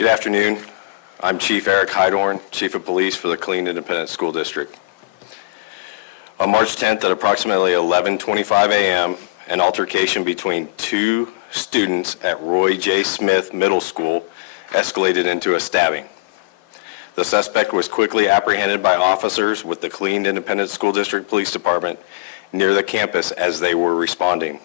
Good afternoon. I'm Chief Erik Hydorn, Chief of Police for the Killeen Independent School District. On March 10th at approximately 11:25 a.m., an altercation between two students at Roy J. Smith Middle School escalated into a stabbing. The suspect was quickly apprehended by officers with the Killeen Independent School District Police Department near the campus as they were responding.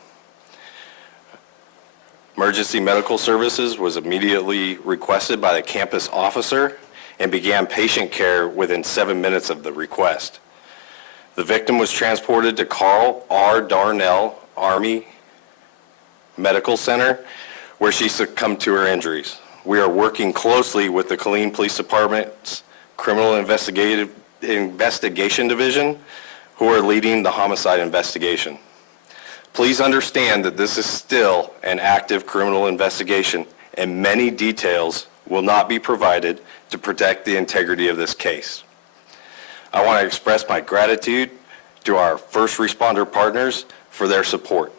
Emergency medical services was immediately requested by the campus officer and began patient care within 7 minutes of the request. The victim was transported to Carl R. Darnell Army Medical Center, where she succumbed to her injuries. We are working closely with the Killeen Police Department's Criminal Investigation Division, who are leading the homicide investigation. Please understand that this is still an active criminal investigation, and many details will not be provided to protect the integrity of this case. I want to express my gratitude to our first responder partners for their support.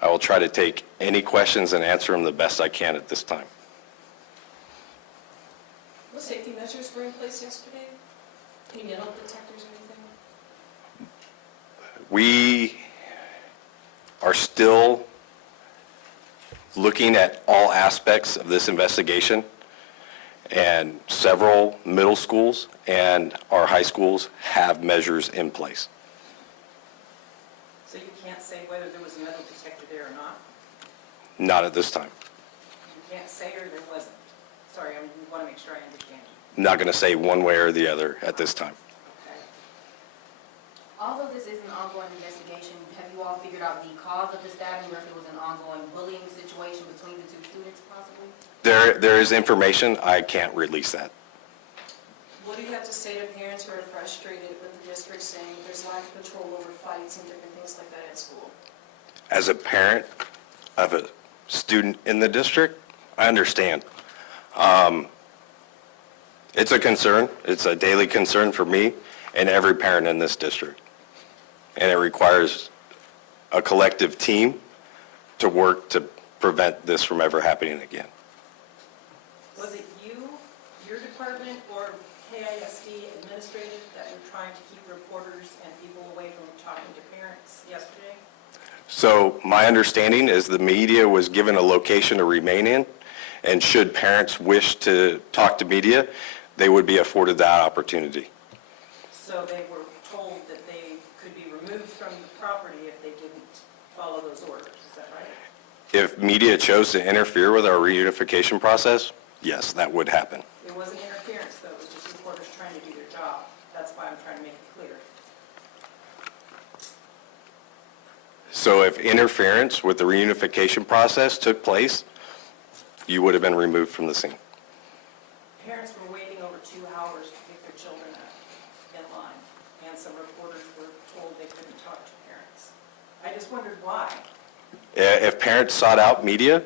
I will try to take any questions and answer them the best I can at this time. What safety measures were in place yesterday? Any metal detectors or anything? We are still looking at all aspects of this investigation, and several middle schools and our high schools have measures in place. So you can't say whether there was a metal detector there or not? Not at this time. You can't say or there wasn't? Sorry, I want to make sure I understand you. I'm not going to say one way or the other at this time. Okay. Although this is an ongoing investigation, have you all figured out the cause of the stabbing, or if it was an ongoing bullying situation between the two students possibly? There is information. I can't release that. What do you have to say to parents who are frustrated with the district saying there's lack of control over fights and different things like that at school? As a parent of a student in the district, I understand. It's a concern. It's a daily concern for me and every parent in this district. And it requires a collective team to work to prevent this from ever happening again. Was it you, your department, or KISD administrative that were trying to keep reporters and people away from talking to parents yesterday? So my understanding is the media was given a location to remain in, and should parents wish to talk to media, they would be afforded that opportunity. So they were told that they could be removed from the property if they didn't follow those orders, is that right? If media chose to interfere with our reunification process, yes, that would happen. It wasn't interference though, it was just reporters trying to do their job. That's why I'm trying to make it clear. So if interference with the reunification process took place, you would have been removed from the scene. Parents were waiting over 2 hours to pick their children up in line, and some reporters were told they couldn't talk to parents. I just wondered why. If parents sought out media,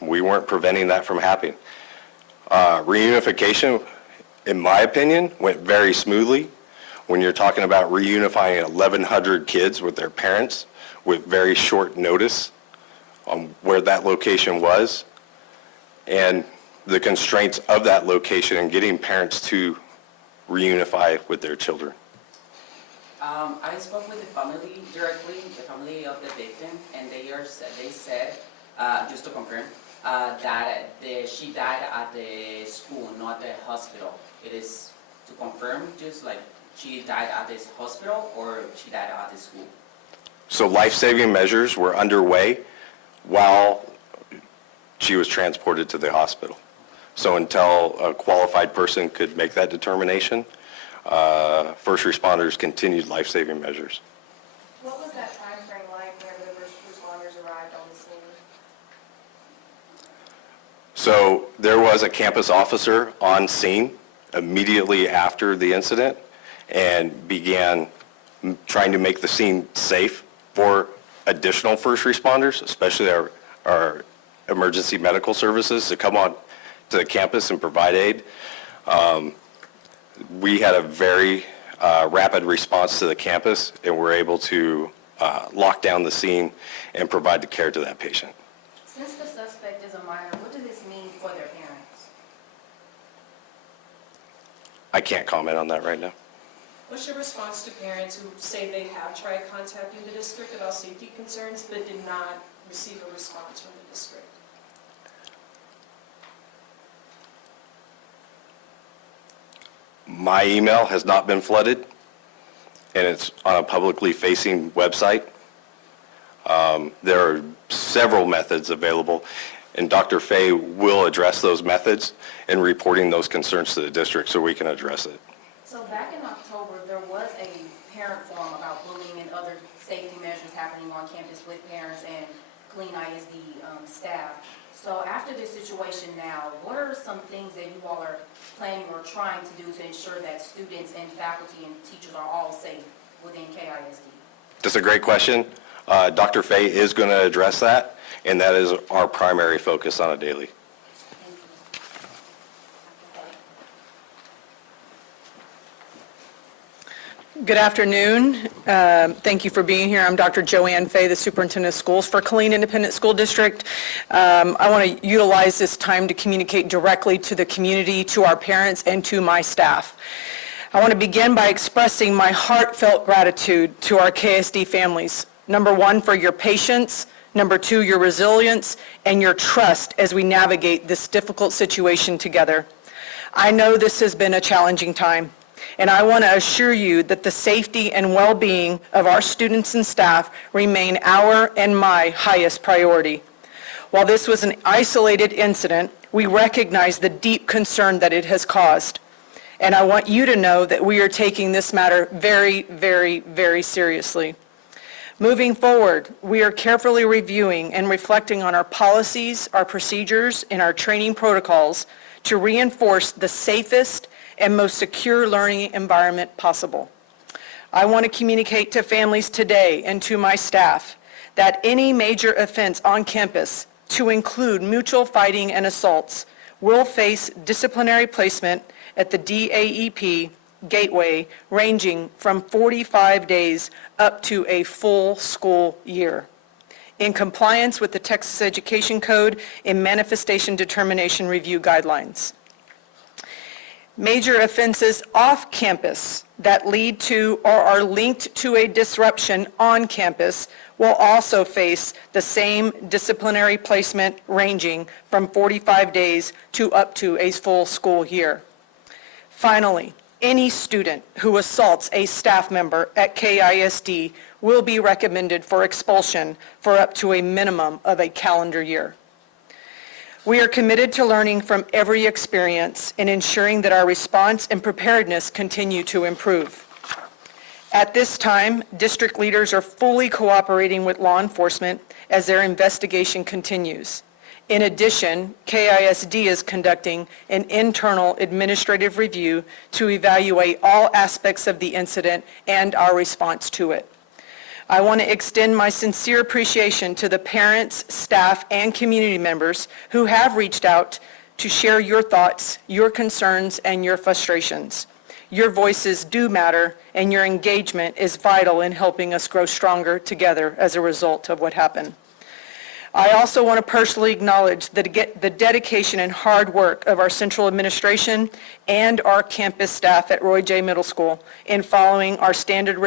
we weren't preventing that from happening. Reunification, in my opinion, went very smoothly. When you're talking about reunifying 1,100 kids with their parents with very short notice on where that location was, and the constraints of that location and getting parents to reunify with their children. I spoke with the family directly, the family of the victim, and they said, just to confirm, that she died at the school, not the hospital. It is to confirm, just like she died at this hospital or she died at the school. So life-saving measures were underway while she was transported to the hospital. So until a qualified person could make that determination, first responders continued life-saving measures. What was that time frame like whenever the first responders arrived on the scene? So there was a campus officer on scene immediately after the incident and began trying to make the scene safe for additional first responders, especially our emergency medical services, to come on to the campus and provide aid. We had a very rapid response to the campus, and were able to lock down the scene and provide the care to that patient. Since the suspect as a minor, what does this mean for their parents? I can't comment on that right now. What's your response to parents who say they have tried contacting the district about safety concerns but did not receive a response from the district? My email has not been flooded, and it's on a publicly facing website. There are several methods available, and Dr. Fay will address those methods in reporting those concerns to the district so we can address it. So back in October, there was a parent forum about bullying and other safety measures happening on campus with parents and Killeen ISD staff. So after this situation now, what are some things that you all are planning or trying to do to ensure that students and faculty and teachers are all safe within KISD? That's a great question. Dr. Fay is going to address that, and that is our primary focus on a daily. Good afternoon. Thank you for being here. I'm Dr. Joanne Fay, the Superintendent of Schools for Killeen Independent School District. I want to utilize this time to communicate directly to the community, to our parents, and to my staff. I want to begin by expressing my heartfelt gratitude to our KISD families. Number one, for your patience. Number two, your resilience and your trust as we navigate this difficult situation together. I know this has been a challenging time, and I want to assure you that the safety and well-being of our students and staff remain our and my highest priority. While this was an isolated incident, we recognize the deep concern that it has caused. And I want you to know that we are taking this matter very, very, very seriously. Moving forward, we are carefully reviewing and reflecting on our policies, our procedures, and our training protocols to reinforce the safest and most secure learning environment possible. I want to communicate to families today and to my staff that any major offense on campus, to include mutual fighting and assaults, will face disciplinary placement at the DAEP gateway ranging from 45 days up to a full school year, in compliance with the Texas Education Code and Manifestation Determination Review Guidelines. Major offenses off campus that lead to or are linked to a disruption on campus will also face the same disciplinary placement ranging from 45 days to up to a full school year. Finally, any student who assaults a staff member at KISD will be recommended for expulsion for up to a minimum of a calendar year. We are committed to learning from every experience and ensuring that our response and preparedness continue to improve. At this time, district leaders are fully cooperating with law enforcement as their investigation continues. In addition, KISD is conducting an internal administrative review to evaluate all aspects of the incident and our response to it. I want to extend my sincere appreciation to the parents, staff, and community members who have reached out to share your thoughts, your concerns, and your frustrations. Your voices do matter, and your engagement is vital in helping us grow stronger together as a result of what happened. I also want to personally acknowledge the dedication and hard work of our central administration and our campus staff at Roy J. Middle School in following our standard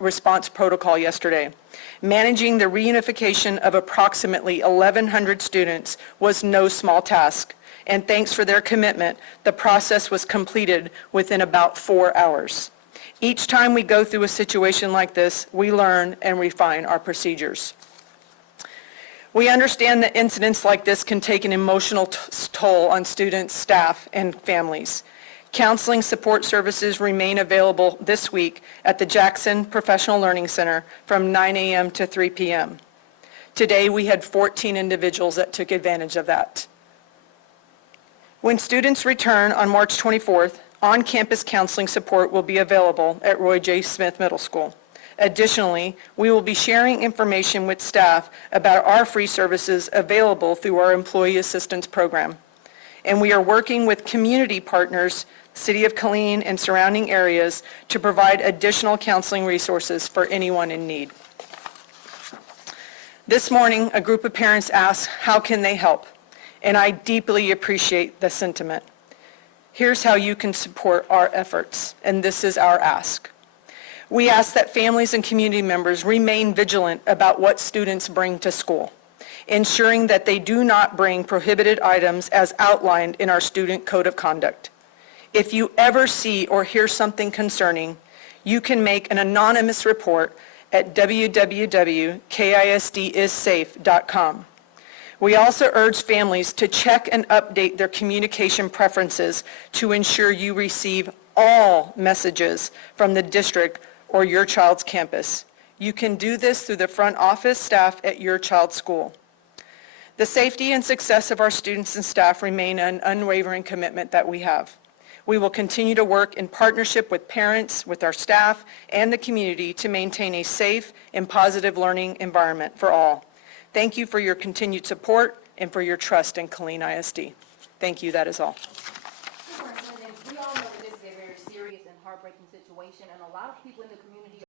response protocol yesterday. Managing the reunification of approximately 1,100 students was no small task, and thanks for their commitment, the process was completed within about 4 hours. Each time we go through a situation like this, we learn and refine our procedures. We understand that incidents like this can take an emotional toll on students, staff, and families. Counseling support services remain available this week at the Jackson Professional Learning Center from 9 a.m. to 3 p.m. Today, we had 14 individuals that took advantage of that. When students return on March 24th, on-campus counseling support will be available at Roy J. Smith Middle School. Additionally, we will be sharing information with staff about our free services available through our Employee Assistance Program. And we are working with community partners, City of Killeen and surrounding areas, to provide additional counseling resources for anyone in need. This morning, a group of parents asked, how can they help? and I deeply appreciate the sentiment. Here's how you can support our efforts, and this is our ask. We ask that families and community members remain vigilant about what students bring to school, ensuring that they do not bring prohibited items as outlined in our student code of conduct. If you ever see or hear something concerning, you can make an anonymous report at www.kisdissafe.com. We also urge families to check and update their communication preferences to ensure you receive all messages from the district or your child's campus. You can do this through the front office staff at your child's school. The safety and success of our students and staff remain an unwavering commitment that we have. We will continue to work in partnership with parents, with our staff, and the community to maintain a safe and positive learning environment for all. Thank you for your continued support and for your trust in Killeen ISD. Thank you, that is all. Superintendent, we all know that this is a very serious and heartbreaking situation, and a lot of people in the community